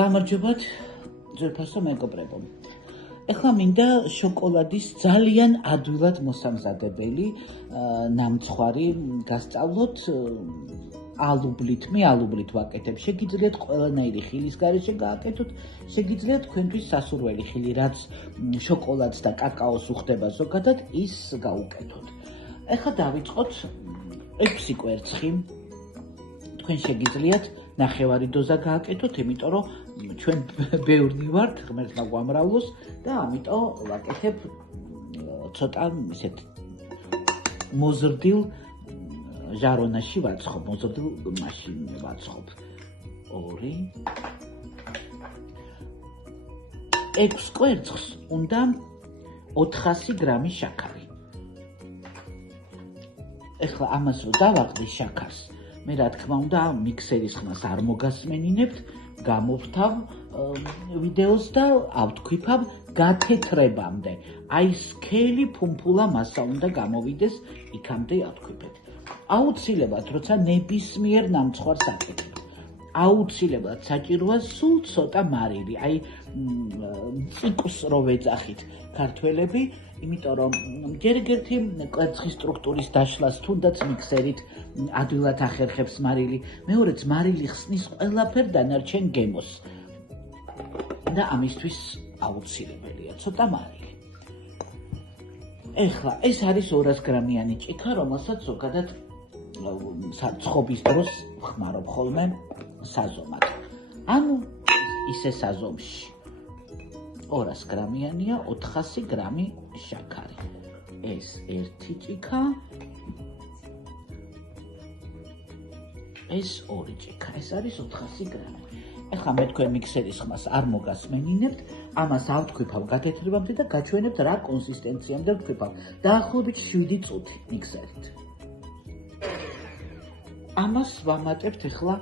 გამარჯობათ, ძვირფასო მეგობრებო. ეხლა მინდა შოკოლადის ძალიან ადვილად მოსამზადებელი ნამცხვარი გასწავლოთ ალუბლით. მე ალუბლით ვაკეთებ. შეგიძლიათ ყველანაირი ხილის გარეშე გააკეთოთ. შეგიძლიათ თქვენთვის სასურველი ხილი, რაც შოკოლადს და კაკაოს უხდება ზოგადად, ის გაუკეთოთ. ეხლა დავიწყოთ 6 კვერცხი. თქვენ შეგიძლიათ ნახევარი დოზა გააკეთოთ, იმიტომ რომ ჩვენ ბევრი ვართ, ღმერთმა გვამრავლოს და ამიტომ ვაკეთებ ცოტა ისეთ მოზრდილ ჟარონაში ვაცხობ, მოზრდილ მაშინ ვაცხობ. 2 6 კვერცხს უნდა 400 გრამი შაქარი. ეხლა ამას რო დავაყრდი შაქარს, მე რა თქმა უნდა მიქსერის ხმას არ მოგასმენინებთ, გამოვთავ ვიდეოს და ავთქვიფავ გათეთრებამდე. აი სქელი ფუმფულა მასა უნდა გამოვიდეს, იქამდე ავთქვიფეთ. აუცილებლად, როცა ნებისმიერ ნამცხვარს აკეთებ, აუცილებლად საჭიროა სულ ცოტა მარილი, აი წიკს რო ვეძახით ქართველები, იმიტომ რომ ჯერ-ერთი კვერცხის სტრუქტურის დაშლას თუნდაც მიქსერით ადვილად ახერხებს მარილი, მეორეც მარილი ხსნის ყველაფერ დანარჩენ გემოს. და ამისთვის აუცილებელია ცოტა მარილი. ეხლა ეს არის 200 გრამიანი ჭიქა, რომელსაც ზოგადად ცხობის დროს ვხმარობ ხოლმე საზომად. ანუ ისე საზომში 200 გრამიანია 400 გრამი შაქარი. ეს ერთი ჭიქა, ეს 2 ჭიქა, ეს არის 400 გრამი. ეხლა მე თქვენ მიქსერის ხმას არ მოგასმენინებთ, ამას ავთქვიფავ გათეთრებამდე და გაჩვენებთ რა კონსისტენციამდე ვთქვიფავ. დაახლოებით 7 წუთი მიქსერით. ამას ვამატებთ ეხლა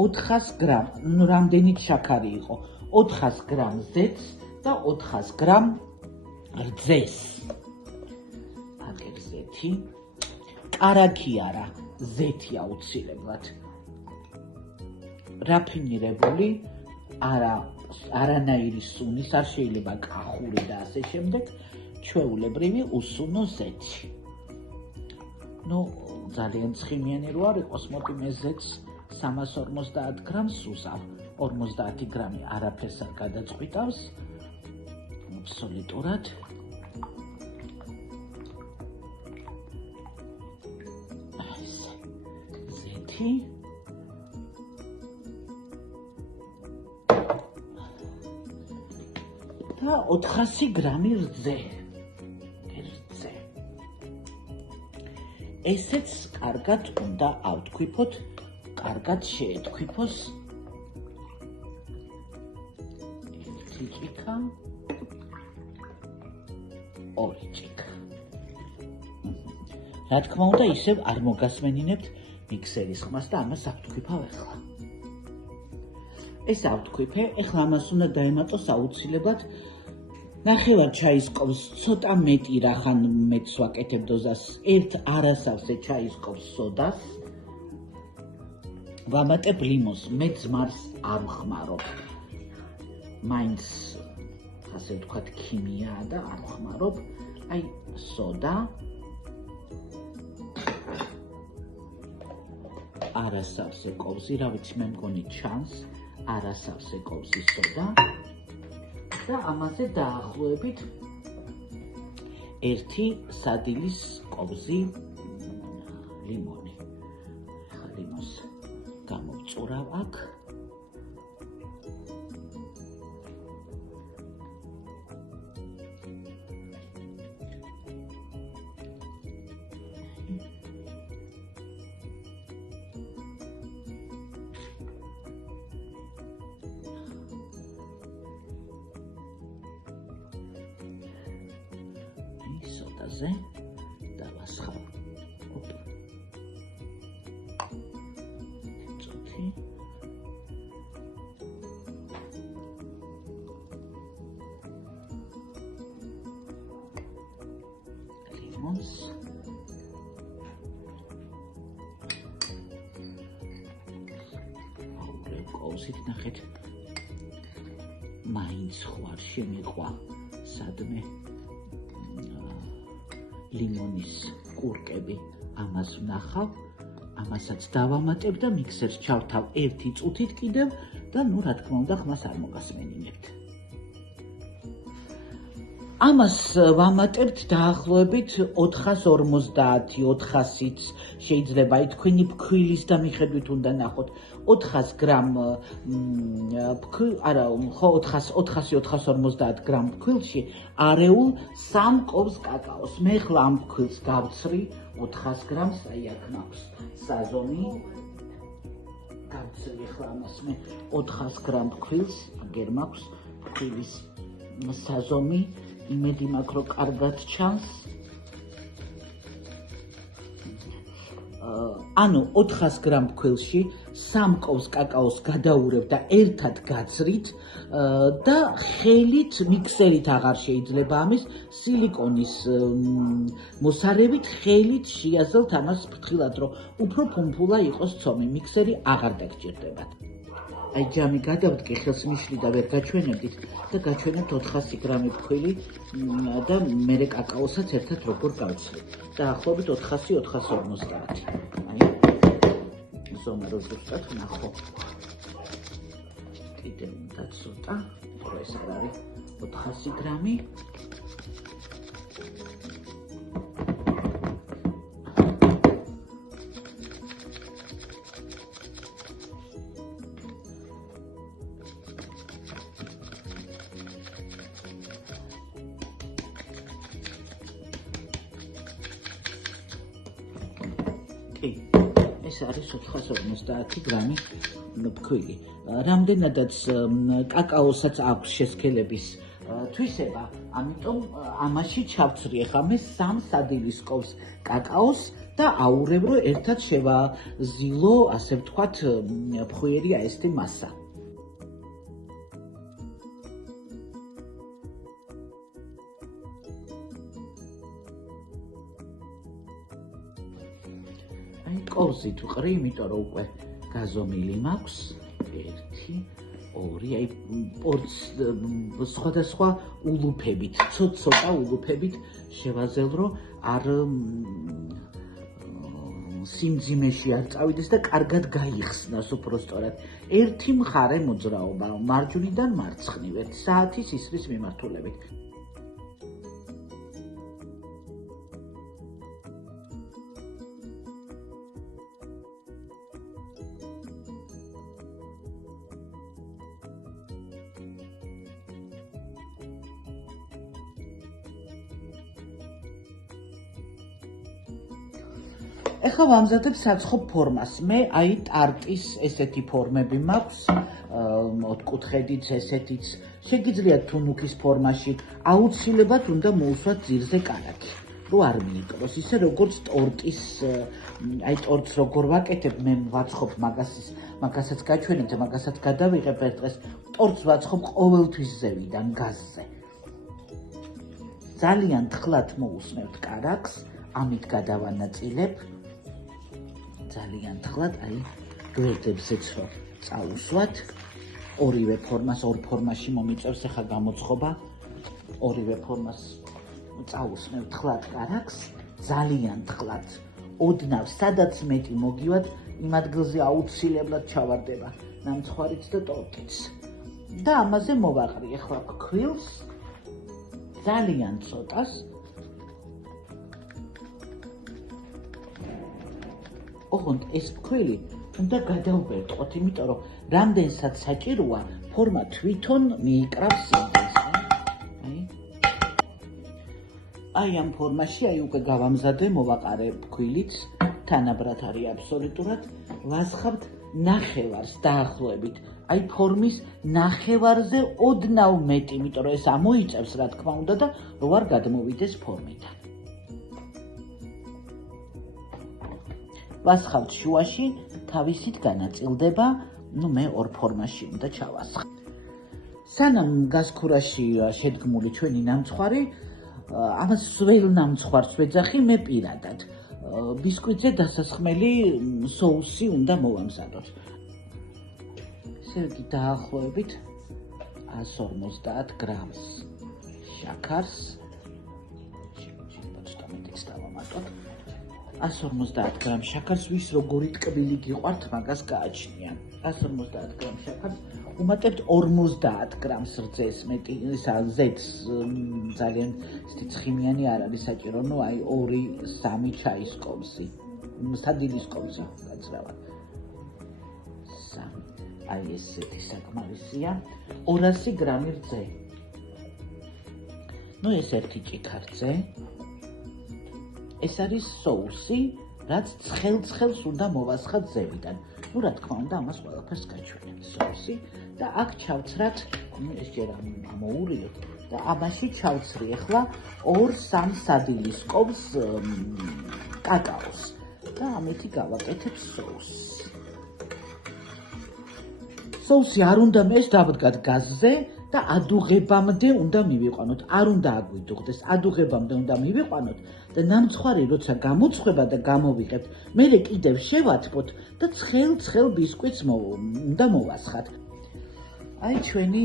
400 გრამ, რამდენიც შაქარი იყო, 400 გრამ ზეთს და 400 გრამ რძეს. აგერ ზეთი, კარაქი არა, ზეთი აუცილებლად. რაფინირებული, არანაირი სუნის, არ შეიძლება კახური და ასე შემდეგ, ჩვეულებრივი უსუნო ზეთი. ნუ ძალიან ცხიმიანი რო არ იყოს, მოდი მე ზეთს 350 გრამს ვუსავ, 50 გრამი არაფერს არ გადაწყვიტავს, აბსოლუტურად. ზეთი და 400 გრამი რძე. ესეც კარგად უნდა ავთქვიფოთ, კარგად შეეთქვიფოს. 1 ჭიქა, 2 ჭიქა. რა თქმა უნდა, ისევ არ მოგასმენინებთ მიქსერის ხმას და ამას ავთქვიფავ ახლა. ეს ავთქვიფე, ეხლა ამას უნდა დაემატოს აუცილებლად ნახევარ ჩაის ყოფს, ცოტა მეტი რახან მეც ვაკეთებ დოზას, 1 არასავსე ჩაის ყოფს სოდას. ვამატებ ლიმონს, მე ძმარს არ ვხმარობ. მაინც ასე ვთქვათ ქიმიაა და არ ვხმარობ. აი სოდა. არასავსე ყოფსი, რა ვიცი, მე მგონი ჩანს, არასავსე ყოფსი სოდა. და ამაზე დაახლოებით 1 სადილის ყოფზი ლიმონი. ახლა ლიმონს გამოვწურავ აქ. სოდაზე დავასხავ. წუთი. ლიმონს. ყოვსით ნახეთ. მაინც ხوار შემიყვა სადმე ლიმონის კურკები ამას ვნახავ ამასაც დავამატებ და მიქსერს ჩავთავ 1 წუთით კიდევ და ნუ რა თქმა უნდა ხმას არ მოგასმენინებთ ამას ვამატებთ დაახლოებით 450-400-იც შეიძლება აი თქვენი ფქვილის და მიხედვით უნდა ნახოთ 400 გრამ არა ხო 400-450 გრამ ფქვილში არეულ 3 კობს კაკაოს მე ხლა ამ ფქვილს გავცრი 400 გრამს აი აქ მაქვს საზომი გავცრი ხლა ამას მე 400 გრამ ფქვილს აგერ მაქვს ფქვილის საზომი იმედი მაქვს რომ კარგად ჩანს ანუ 400 გრამ ფქვილში 3 კობს კაკაოს გადაურევ და ერთად გაძრით და ხელით მიქსერით აღარ შეიძლება ამის სილიკონის მოსარევით ხელით შეაზელთ ამას ფრთხილად რომ უფრო ფუმფულა იყოს ცომი მიქსერი აღარ დაგჭირდებათ აი ჯამი გადავდგი ხელს მიშლი და ვერ გაჩვენებდით და გაჩვენებთ 400 გრამი ფქვილი და მერე კაკაოსაც ერთად როგორ გავცვლით დაახლოებით 400-450 აი ზომა რო ზუსტად ნახო კიდევ უნდა ცოტა რომ ეს არ არის 400 გრამი ეს არის 450 გრამი ფქვილი. რამდენადაც კაკაოსაც აქვს შესქელების თვისება, ამიტომ ამაში ჩავცრი ახლა მე 3 სადილის კობს კაკაოს და აურევ რომ ერთად შევაზილო, ასე ვთქვათ, ფხვიერი აესტი მასა. კოვზით ვყრი, იმიტომ რომ უკვე გაზომილი მაქვს 1 2 აი პორც სხვადასხვა ულუფებით, ცოტა ულუფებით შევაზელ რომ არ სიმძიმეში არ წავიდეს და კარგად გაიხსნას უпростоრად. ერთი მხარე მოძრაობა მარჯვნიდან მარცხნივ 1 საათის ისრის მიმართულებით. ეხლა ვამზადებ საცხობ ფორმას. მე აი ტარტის ესეთი ფორმები მაქვს, ოთხკუთხედიც, ესეთიც. შეგიძლიათ თუნუქის ფორმაში, აუცილებლად უნდა მოусვათ ძირზე კარაქი, რომ არ მიიკროს. ისე როგორც ტორტის, აი ტორტს როგორ ვაკეთებ, მე ვაცხობ მაგასაც გაჩვენეთ, მაგასაც გადავიღებ ერთ დღეს. ტორტს ვაცხობ ყოველთვის ზევიდან გაზზე. ძალიან თხლად მოусმევთ კარაქს, ამით გადავანაწილებ. ძალიან თხლად, აი გვერდებზეც რომ წაუსვათ, ორივე ფორმას, ორ ფორმაში მომიწევს ახლა გამოცხობა, ორივე ფორმას წაუსმევ თხლად კარაქს, ძალიან თხლად, ოდნავ, სადაც მეტი მოგივათ, იმ ადგილზე აუცილებლად ჩავარდება ნამცხვარიც და ტორტიც. და ამაზე მოვაყრი ახლა ფქვილს, ძალიან ცოტას, ოღონდ ეს ფქვილი უნდა გადავბერტყოთ, იმიტომ რომ რამდენსაც საჭიროა, ფორმა თვითონ მიიკრავს სიმდიდრეს. აი ამ ფორმაში, აი უკვე გავამზადე, მოვაყარე ფქვილიც, თანაბრად არის აბსოლუტურად, ვასხავთ ნახევარს დაახლოებით. აი ფორმის ნახევარზე ოდნავ მეტი, იმიტომ რომ ეს ამოიწევს, რა თქმა უნდა და რო არ გადმოვიდეს ფორმიდან. ვასხავთ შუაში, თავისით განაწილდება, ნუ მე ორ ფორმაში უნდა ჩავასხავ. სანამ გასქურაში შედგმული ჩვენი ნამცხვარი, ამას სველ ნამცხვარს ვეძახი მე პირადად. ბისკვიტზე დასასხმელი სოუსი უნდა მოვამზადოთ. ესე იგი დაახლოებით 150 გრამს შაქარს. ცოტა მეტიც დავამატოთ. 150 გრამ შაქარს, ვის როგორი ტკბილი გიყვართ, მაგას გააჩნია. 150 გრამ შაქარს უმატებთ 50 გრამს რძეს, მეტი ზეთს ძალიან ცხიმიანი არ არის საჭირო, ნუ აი 2-3 ჩაის კოლსი. სადილის კოლსი გაძრავად. აი ესეთი საკმარისია. 200 გრამი რძე. ნუ ეს ერთი ჭიქარზე. ეს არის соуსი, რაც ცხელ-ცხელს უნდა მოვასხათ ზევიდან. ნუ რა თქმა უნდა, ამას ყველაფერს გაჩვენებთ соуსი და აქ ჩავცრათ, ეს ჯერ ამოურიოთ და ამაში ჩავცრი ახლა 2-3 სადილის კობს კაკაოს და ამეთი გავაკეთებ соуსს. соуსი არ უნდა ეს დავდგათ გაზზე და ადუღებამდე უნდა მივიყვანოთ. არ უნდა აგვიდუღდეს, ადუღებამდე უნდა მივიყვანოთ და ნამცხვარი როცა გამოცხება და გამოვიღებთ, მერე კიდევ შევათბოთ და ცხელ-ცხელ ბისკვიტს უნდა მოვასხათ. აი ჩვენი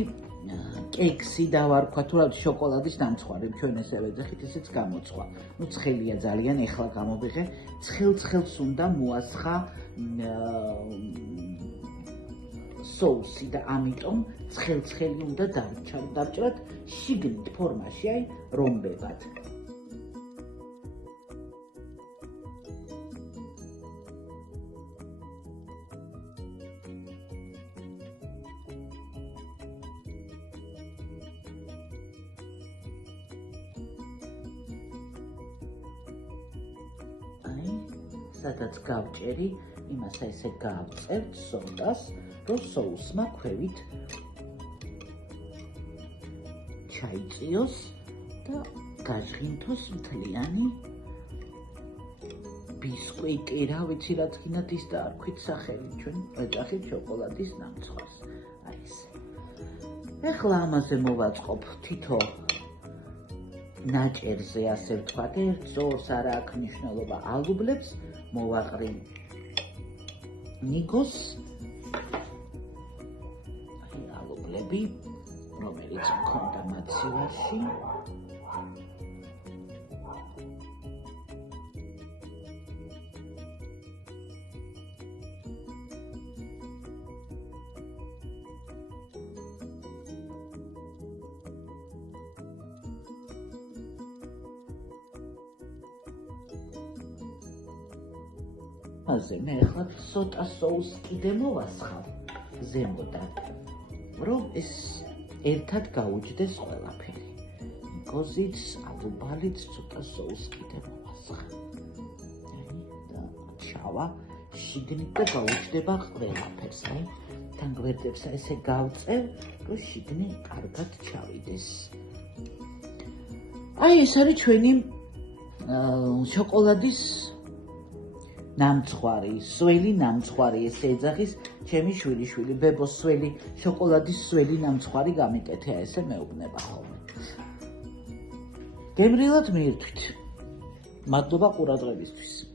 კექსი დავარქვა, თუ რა შოკოლადის ნამცხვარი, ჩვენ ესე ვეძახით, ისიც გამოცხვა. ნუ ცხელია ძალიან, ეხლა გამოვიღე, ცხელ-ცხელს უნდა მოასხა соуსი და ამიტომ ცხელ-ცხელი უნდა დავჭრათ შიგნით ფორმაში, აი რომბებად. აი, სადაც გავჭერი, იმას ესე გავწევთ სოდას, რომ соусმა ქვევით ჩაიწიოს და გაჟღინთოს მთლიანი ბისკვიტი, რა ვიცი რაც გინდათ ის დაარქვით სახელი, ჩვენ ეძახით შოკოლადის ნამცხვარს. აი ესე. ეხლა ამაზე მოვაწყობ თითო ნაჭერზე, ასე ვთქვათ, 1-2 არა აქვს მნიშვნელობა, ალუბლებს მოვაყრი ნიგოს, აი ალუბლები, რომელიც მქონდა მაცივარში. მე ახლა ცოტა соус კიდე მოვასხავ ზემოდან, რომ ეს ერთად გაუჯდეს ყველაფერი. ნიგოზიც, ალუბალიც, ცოტა соус კიდე მოვასხავ. და ჩავა შიგნით და გაუჯდება ყველაფერს. აი, თან გვერდებს ესე გავწევ, რომ შიგნი კარგად ჩავიდეს. აი, ეს არის ჩვენი შოკოლადის ნამცხვარი, სველი ნამცხვარი, ესე ეძახის ჩემი შვილიშვილი, ბებოს სველი, შოკოლადის სველი ნამცხვარი გამიკეთე, ესე მეუბნება ხოლმე. გემრიელად მიირთვით. მადლობა ყურადღებისთვის.